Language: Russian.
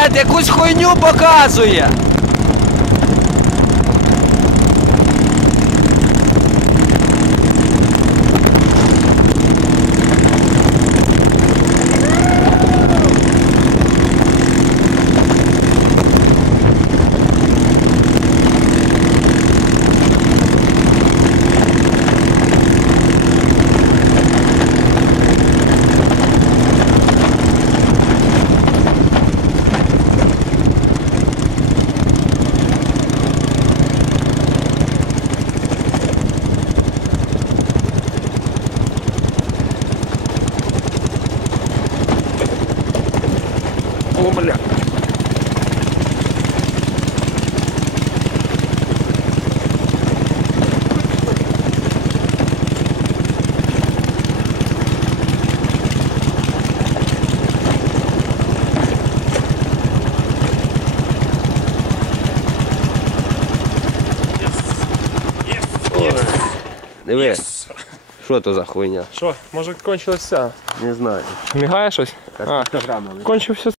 Вперед, якусь хуйню показує. О, бля. Диви, що то за хуйня? Що, може кончилось все? Не знаю. Мігає щось? А, кончився